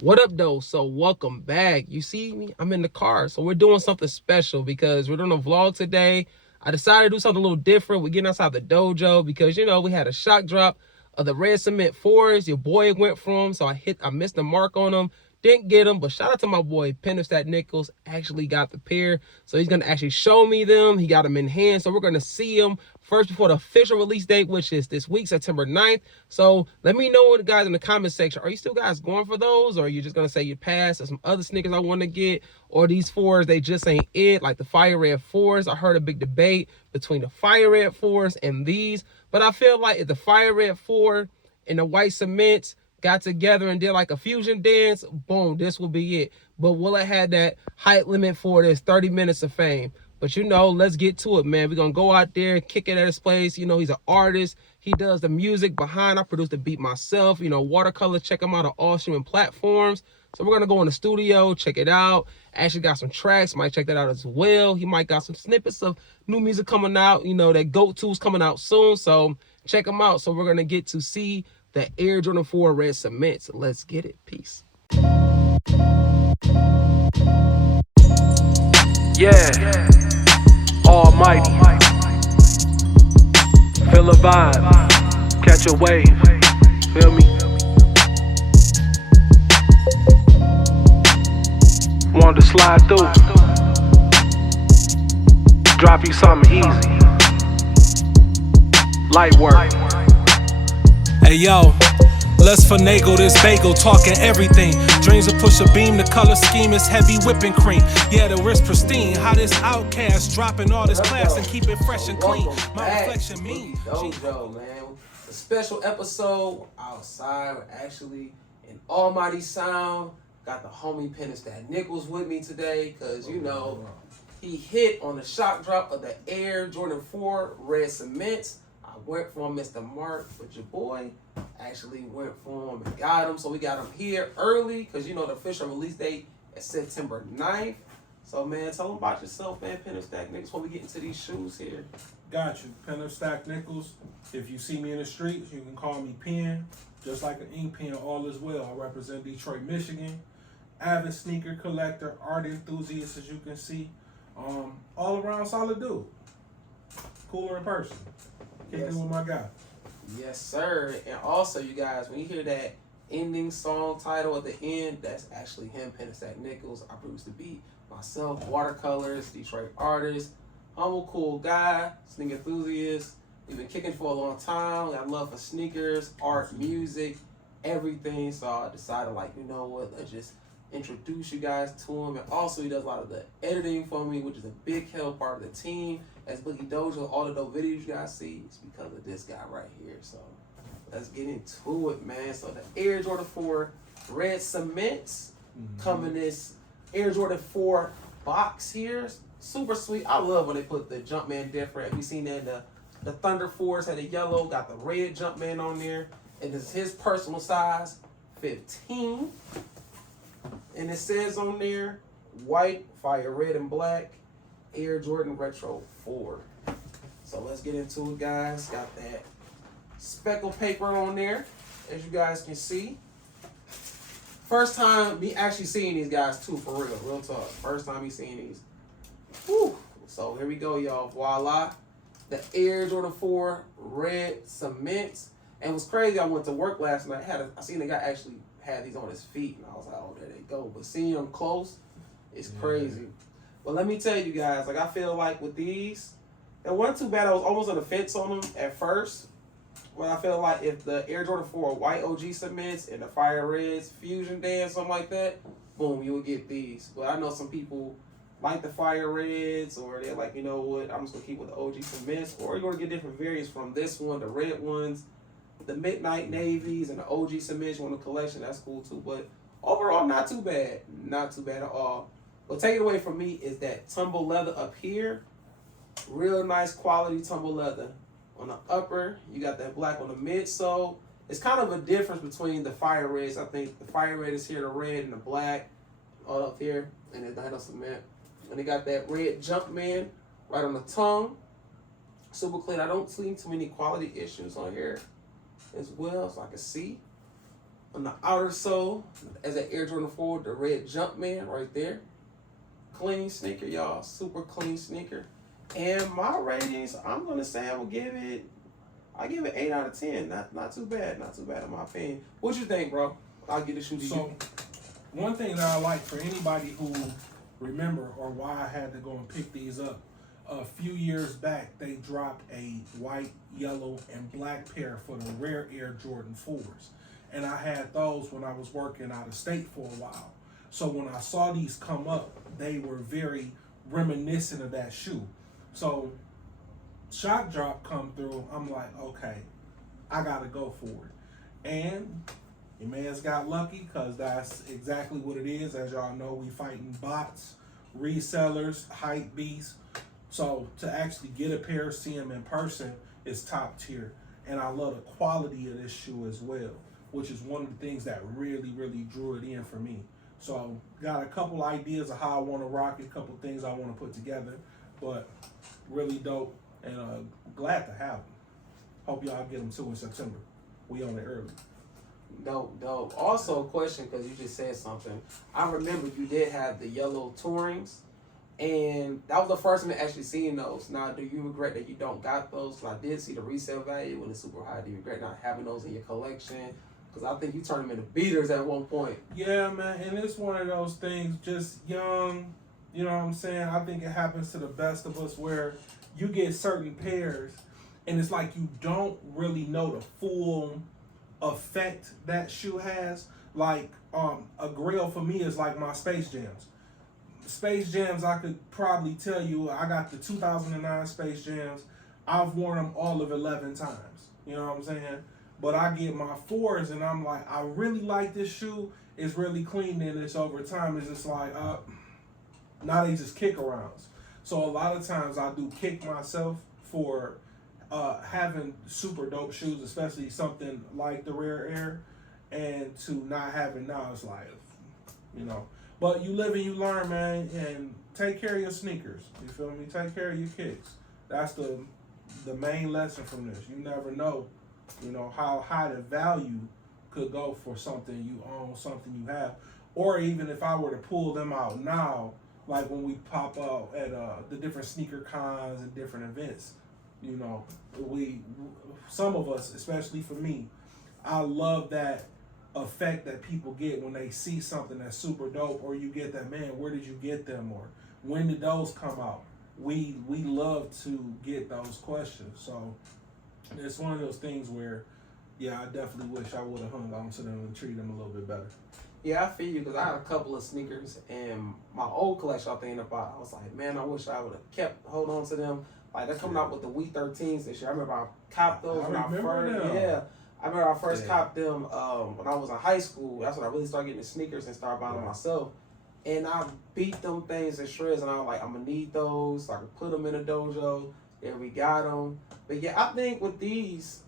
What up, though? So welcome back. You see me? I'm in the car. So we're doing something special because we're doing a vlog today. I decided to do something a little different. We're getting outside the dojo because, we had a shock drop of the red cement fours. Your boy went for them. So I missed the mark on them. Didn't get them, but shout out to my boy Penderstat Nichols. Actually got the pair, so he's gonna actually show me them. He got them in hand, so we're gonna see them first before the official release date, which is this week, September 9th. So let me know, guys, in the comment section. Are you still guys going for those, or are you just gonna say you passed? Or some other sneakers I want to get, or these fours they just ain't it, like the fire red fours. I heard a big debate between the fire red fours and these, but I feel like if the fire red four and the white cements got together and did like a fusion dance, boom, this will be it. But will it have that height limit for this 30 minutes of fame? But let's get to it, man. We're gonna go out there, kick it at his place. He's an artist. He does the music behind. I produce the beat myself. Watercolor, check him out on all streaming platforms. So we're gonna go in the studio, check it out. Actually got some tracks, might check that out as well. He might got some snippets of new music coming out. That go-to's coming out soon. So check him out. So we're gonna get to see the Air Jordan 4 red cements. Let's get it. Peace. Yeah, almighty. Feel a vibe, catch a wave. Feel me? Want to slide through, drop you something easy. Light work. Hey yo, let's finagle this bagel, talking everything. Dreams of push a beam, the color scheme is heavy whipping cream. Yeah, the wrist pristine, how this outcast dropping all this class and keep it fresh and clean. My reflection mean. Boogie'sDojo, man. A special episode outside, actually in almighty sound. Got the homie Penderstat Nichols with me today, because he hit on the shock drop of the Air Jordan 4 red cements. I went for him, Mr. Mark, but your boy actually went for him and got him. So we got him here early because the official release date is September 9th. So, man, tell them about yourself, man, Penderstat Nichols, before we get into these shoes here. Got you, Penderstat Nichols. If you see me in the streets, you can call me Pen. Just like an ink pen, all is well. I represent Detroit, Michigan. Avid sneaker collector, art enthusiast, as you can see. All around solid dude. Cooler in person. Kicking with my guy. Yes, sir. And also, you guys, when you hear that ending song title at the end, that's actually him, Penderstat Nichols. I produce the beat myself, watercolors, Detroit artist, humble, cool guy, sneaker enthusiast. We've been kicking for a long time. I love for sneakers, art, music, everything. So I decided, let's just introduce you guys to him. And also, he does a lot of the editing for me, which is a big help, part of the team. As Boogie'sDojo, all of those videos you guys see, it's because of this guy right here. So let's get into it, man. So the Air Jordan 4 red cements come in this Air Jordan 4 box here. Super sweet. I love when they put the Jumpman different. Have you seen that? The Thunder Force had the yellow, got the red Jumpman on there. And this is his personal size, 15. And it says on there, white, fire red and black, Air Jordan Retro 4. So let's get into it, guys. Got that speckle paper on there, as you guys can see. First time me actually seeing these guys too, for real talk. First time me seeing these. Whew. So here we go, y'all. Voila. The Air Jordan 4 red cements. And it was crazy, I went to work last night. I seen the guy actually had these on his feet, and I was like, oh, there they go. But seeing them close is crazy. But let me tell you guys, I feel like with these, it wasn't too bad. I was almost on the fence on them at first. But I feel like if the Air Jordan 4 white OG cements and the Fire Reds Fusion Dance, something like that, boom, you would get these. But I know some people like the Fire Reds, or they're like, you know what, I'm just going to keep with the OG cements. Or you're going to get different variants from this one, the red ones, the Midnight Navies, and the OG cements. You want a collection, that's cool too. But overall, not too bad. Not too bad at all. What take it away from me is that tumble leather up here. Real nice quality tumble leather. On the upper, you got that black on the midsole. It's kind of a difference between the Fire Reds. I think the Fire Red is here, the red and the black, all up here, and then the cement. And they got that red Jumpman right on the tongue. Super clean. I don't see too many quality issues on here as well, so I can see. On the outer sole, as an Air Jordan 4, the red Jumpman right there. Clean sneaker, y'all. Super clean sneaker. And my ratings, I'm gonna say I give it 8 out of 10. Not too bad. Not too bad in my opinion. What you think, bro? I'll get the shoe to you. So, one thing that I like for anybody who remember or why I had to go and pick these up, a few years back they dropped a white, yellow, and black pair for the rare Air Jordan 4s. And I had those when I was working out of state for a while. So when I saw these come up, they were very reminiscent of that shoe. So Shock Drop come through, I'm like, okay, I gotta go for it. And your man's got lucky because that's exactly what it is. As y'all know, we fighting bots, resellers, hype beasts. So to actually get a pair, see them in person is top tier. And I love the quality of this shoe as well, which is one of the things that really, really drew it in for me. So got a couple ideas of how I want to rock it, a couple things I want to put together, but really dope and glad to have them. Hope y'all get them too in September. We on it early. Dope. Also, a question, because you just said something. I remember you did have the yellow Tourings, and that was the first time to actually seeing those. Now, do you regret that you don't got those? I did see the resale value when it's super high. Do you regret not having those in your collection? Because I think you turned them into beaters at one point. Yeah, man, and it's one of those things, just young, you know what I'm saying? I think it happens to the best of us where you get certain pairs, and it's like you don't really know the full effect that shoe has. Like, a grail for me is like my Space Jams. Space Jams, I could probably tell you, I got the 2009 Space Jams. I've worn them all of 11 times. You know what I'm saying? But I get my 4s and I'm like, I really like this shoe. It's really clean, and it's over time. It's just like, now they just kick arounds. So a lot of times I do kick myself for having super dope shoes, especially something like the Rare Air, and to not have it now, it's like, you know. But you live and you learn, man, and take care of your sneakers. You feel me? Take care of your kicks. That's the main lesson from this. You never know, you know, how high the value could go for something you own, something you have. Or even if I were to pull them out now, like when we pop out at the different sneaker cons and different events, you know, some of us, especially for me, I love that effect that people get when they see something that's super dope, or you get that, man, where did you get them, or when did those come out? We love to get those questions. So it's one of those things where, yeah, I definitely wish I would have hung on to them and treated them a little bit better. Yeah, I feel you, because I had a couple of sneakers in my old collection I'm thinking about. I was like, man, I wish I would have kept holding on to them. Like, they're coming out with the Week 13s this year. I remember I copped those when I first, I remember I first copped them when I was in high school. That's when I really started getting the sneakers and started buying them myself. And I beat them things to shreds, and I was like, I'm going to need those. So I could put them in a dojo. And we got them. But yeah, I think with these,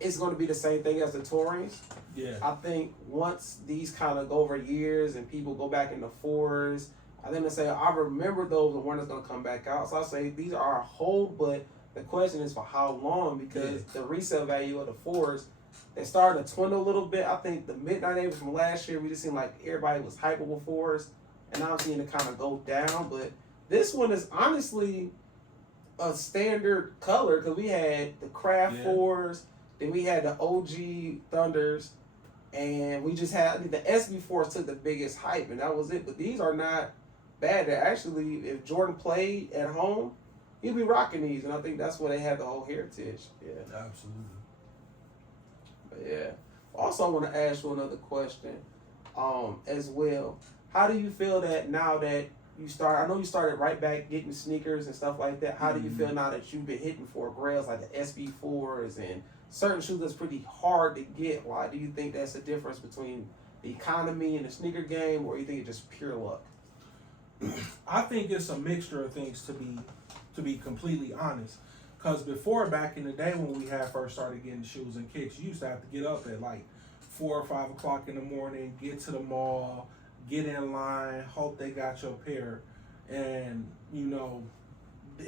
it's going to be the same thing as the Tourings. Yeah. I think once these kind of go over years and people go back in the 4s, I think they say, I remember those, the one that's going to come back out. So I say these are a hold, but the question is for how long, because the resale value of the 4s, they started to dwindle a little bit. I think the Midnight Apes from last year, we just seemed like everybody was hyper with 4s, and now I'm seeing it kind of go down. But this one is honestly a standard color, because we had the Craft 4s, then we had the OG Thunders, and we just had, I think the SB4s took the biggest hype, and that was it. But these are not bad. They're actually, if Jordan played at home, he'd be rocking these, and I think that's where they had the whole heritage. Yeah. Absolutely. But yeah. Also, I want to ask you another question as well. How do you feel that now that you start, I know you started right back getting sneakers and stuff like that. How do you feel now that you've been hitting for grails like the SB4s and certain shoes that's pretty hard to get? Why do you think that's the difference between the economy and the sneaker game, or you think it's just pure luck? I think it's a mixture of things, to be completely honest. Because before, back in the day when we had first started getting shoes and kicks, you used to have to get up at like 4 or 5 o'clock in the morning, get to the mall, get in line, hope they got your pair, and you know,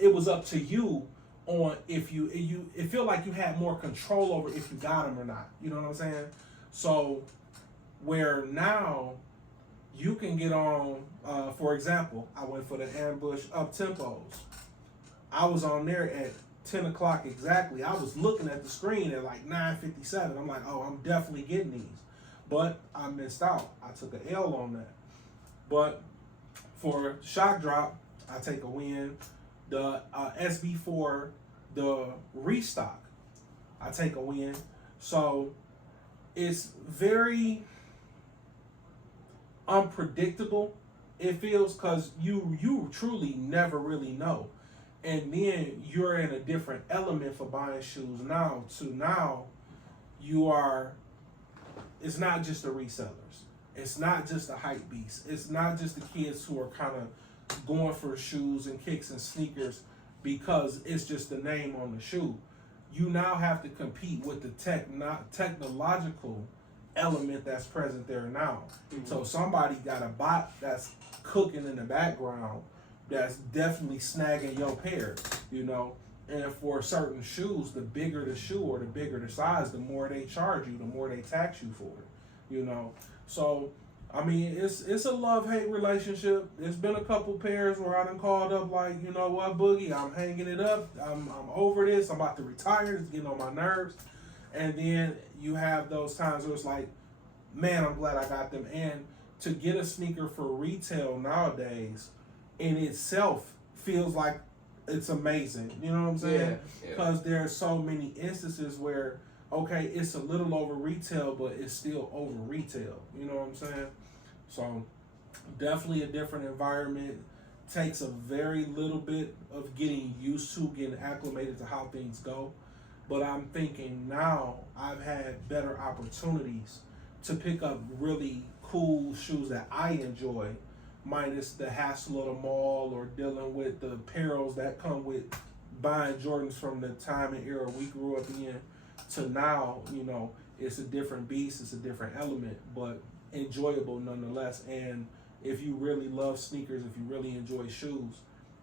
it was up to you on if it felt like you had more control over if you got them or not. You know what I'm saying? So where now you can get on, for example, I went for the ambush up tempos. I was on there at 10 o'clock exactly. I was looking at the screen at like 9:57. I'm like, oh, I'm definitely getting these. But I missed out. I took an L on that. But for shock drop, I take a win. The SB4, the restock, I take a win. So it's very unpredictable. It feels, because you truly never really know. And then you're in a different element for buying shoes now. Now you are, it's not just the resellers. It's not just the hype beasts. It's not just the kids who are kind of going for shoes and kicks and sneakers because it's just the name on the shoe. You now have to compete with the technological element that's present there now. Mm-hmm. So somebody got a bot that's cooking in the background that's definitely snagging your pair, you know. And for certain shoes, the bigger the shoe or the bigger the size, the more they charge you, the more they tax you for it, you know. So, I mean, it's a love-hate relationship. There's been a couple pairs where I done called up like, you know what, Boogie, I'm hanging it up. I'm over this. I'm about to retire. It's getting on my nerves. And then you have those times where it's like, man, I'm glad I got them. And to get a sneaker for retail nowadays in itself feels like it's amazing. You know what I'm saying? Because there are so many instances where, okay, it's a little over retail, but it's still over retail. You know what I'm saying? So definitely a different environment. Takes a very little bit of getting used to, getting acclimated to how things go. But I'm thinking now I've had better opportunities to pick up really cool shoes that I enjoy, minus the hassle of the mall or dealing with the perils that come with buying Jordans from the time and era we grew up in to now. You know, it's a different beast, it's a different element, but enjoyable nonetheless. And if you really love sneakers, if you really enjoy shoes,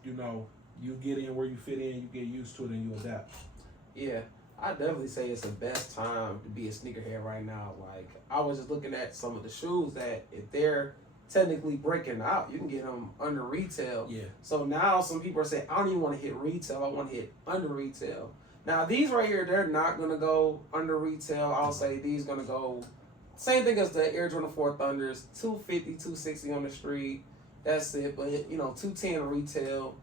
you know, you get in where you fit in, you get used to it, and you adapt. Yeah, I definitely say it's the best time to be a sneakerhead right now. Like, I was just looking at some of the shoes that if they're technically breaking out, you can get them under retail. Yeah. So now some people are saying, I don't even want to hit retail, I want to hit under retail. Now these right here, they're not going to go under retail. I'll say these going to go, same thing as the Air Jordan 4 Thunders, $250, $260 on the street. That's it. But, you know, $210 retail.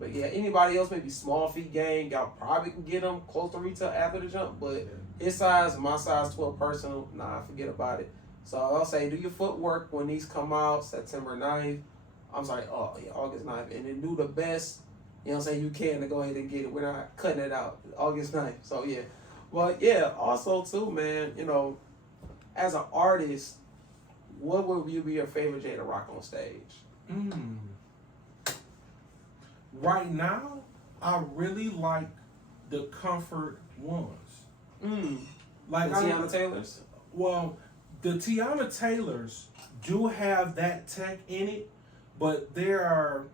But yeah, anybody else, maybe small feet gang, y'all probably can get them close to retail after the jump. But his size, my size 12 personal, nah, forget about it. So I'll say do your footwork when these come out, September 9th. I'm sorry, August 9th. And then do the best, you know what I'm saying, you can to go ahead and get it. We're not cutting it out, August 9th. So yeah. But yeah, also too, man, you know, as an artist, what would you be your favorite J to rock on stage? Right now, I really like the comfort ones. Like the Tiana Taylors? Well, the Tiana Taylors do have that tech in it, but there are,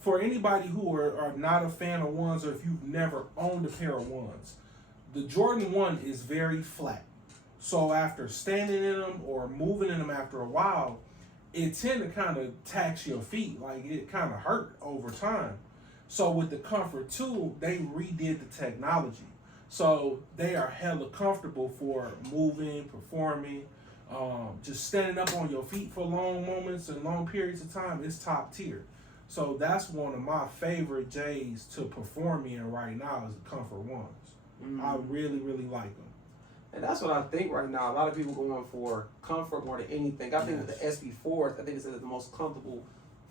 for anybody who are not a fan of ones, or if you've never owned a pair of ones, the Jordan 1 is very flat. So after standing in them or moving in them after a while, it tend to kind of tax your feet. Like, it kind of hurt over time. So with the Comfort 2, they redid the technology. So they are hella comfortable for moving, performing, just standing up on your feet for long moments and long periods of time. It's top tier. So that's one of my favorite J's to perform in right now is the Comfort 1s. I really, really like them. And that's what I think right now. A lot of people going for comfort more than anything. I think that the SB4s, I think it's the most comfortable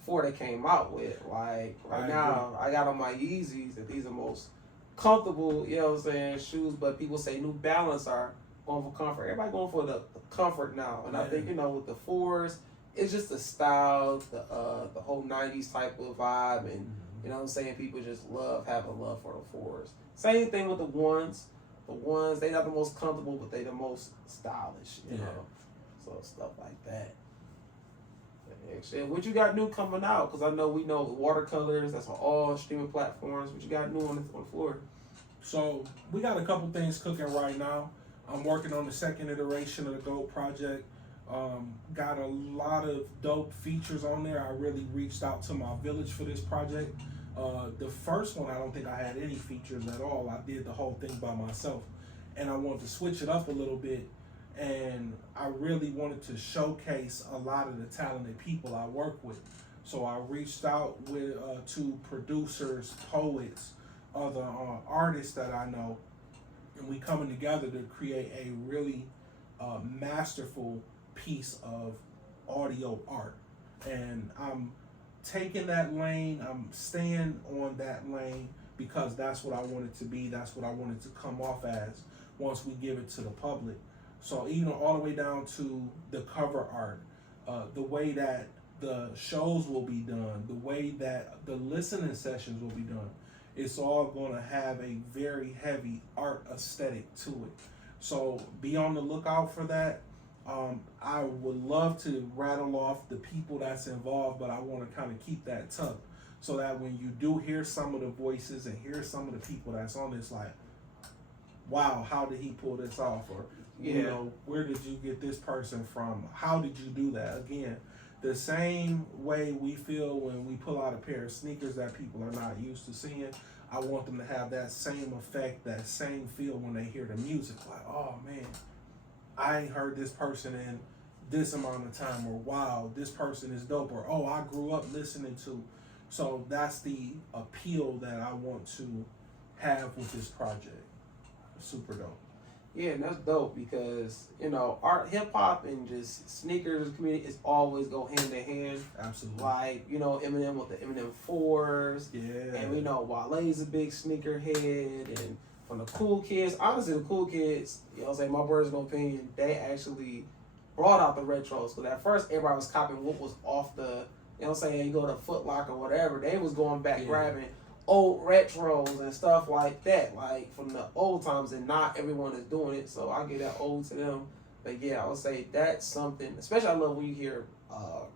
4 they came out with. Like, right now, I got on my Yeezys, and these are most comfortable, you know what I'm saying, shoes. But people say New Balance are going for comfort. Everybody going for the comfort now. And I think, you know, with the 4s, it's just the style, the whole 90s type of vibe. And, you know what I'm saying, people just have a love for the 4s. Same thing with the 1s. The 1s, they not the most comfortable, but they the most stylish, you know. So stuff like that. Shit, what you got new coming out? Because I know we know the watercolors, that's on all streaming platforms. What you got new on the floor? So we got a couple things cooking right now. I'm working on the second iteration of the GOAT project. Got a lot of dope features on there. I really reached out to my village for this project. The first one, I don't think I had any features at all. I did the whole thing by myself, and I wanted to switch it up a little bit, and I really wanted to showcase a lot of the talented people I work with. So I reached out with to producers, poets, other artists that I know, and we coming together to create a really masterful piece of audio art. And I'm taking that lane, I'm staying on that lane because that's what I want it to be, that's what I want it to come off as once we give it to the public. So even all the way down to the cover art, the way that the shows will be done, the way that the listening sessions will be done, it's all going to have a very heavy art aesthetic to it. So be on the lookout for that. I would love to rattle off the people that's involved, but I want to kind of keep that tucked so that when you do hear some of the voices and hear some of the people that's on this, like, wow, how did he pull this off? Or, you know, where did you get this person from? How did you do that? Again, the same way we feel when we pull out a pair of sneakers that people are not used to seeing, I want them to have that same effect, that same feel when they hear the music. Like, oh man, I ain't heard this person in this amount of time, or wow, this person is dope, or oh, I grew up listening to. So that's the appeal that I want to have with this project. Super dope. Yeah, and that's dope because, you know, art, hip hop, and just sneakers community is always go hand in hand. Absolutely. Like, you know, Eminem with the Eminem 4s. Yeah. And we know Wale's a big sneakerhead. And from the cool kids, honestly, the cool kids, you know what I'm saying, my personal opinion, they actually brought out the retros. Because at first, everybody was copying what was off the, you know what I'm saying, you go to Foot Locker or whatever. They was going back grabbing old retros and stuff like that, like from the old times, and not everyone is doing it, so I give that ode to them. But yeah, I would say that's something, especially I love when you hear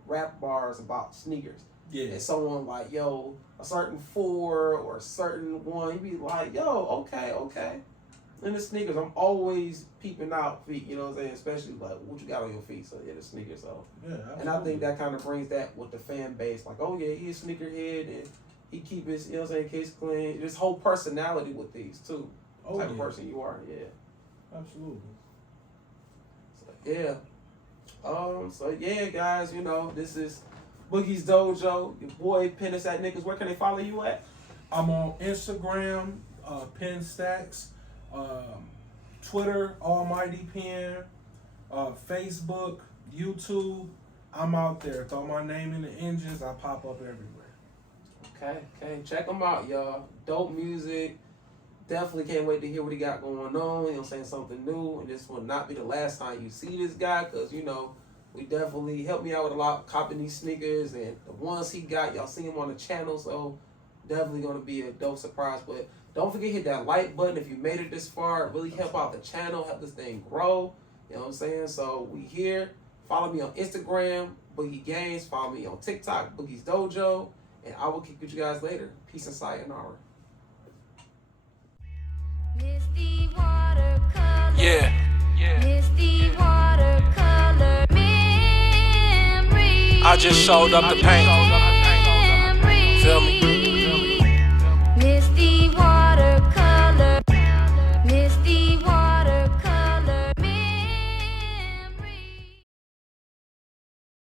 rap bars about sneakers. Yeah. And someone like, yo, a certain 4 or a certain one, you be like, yo, okay. And the sneakers, I'm always peeping out feet, you know what I'm saying, especially like what you got on your feet, so yeah, the sneakers. So Yeah, absolutely. And I think that kind of brings that with the fan base, like, oh yeah, he's a sneakerhead, and he keep his, you know what I'm saying, case clean. His whole personality with these too. Oh, Type of person you are, Absolutely. So yeah. So yeah, guys, you know, this is Boogie'sDojo. Your boy Pen is at Niggas. Where can they follow you at? I'm on Instagram, Pen Stacks, Twitter, Almighty Pen, Facebook, YouTube. I'm out there. Throw my name in the engines. I pop up everywhere. Okay. Check him out, y'all. Dope music. Definitely can't wait to hear what he got going on. You know what I'm saying? Something new. And this will not be the last time you see this guy, because, you know, we definitely helped me out with a lot copying these sneakers. And the ones he got, y'all see him on the channel. So definitely going to be a dope surprise. But don't forget, hit that like button if you made it this far. It really help out the channel, help this thing grow. You know what I'm saying? So we here. Follow me on Instagram, BoogieGainz. Follow me on TikTok, Boogie'sDojo. And I will kick with you guys later. Peace and sayonara. Misty watercolor. Yeah. Misty watercolor. Memories. I just showed up the paint. Memories. Feel me?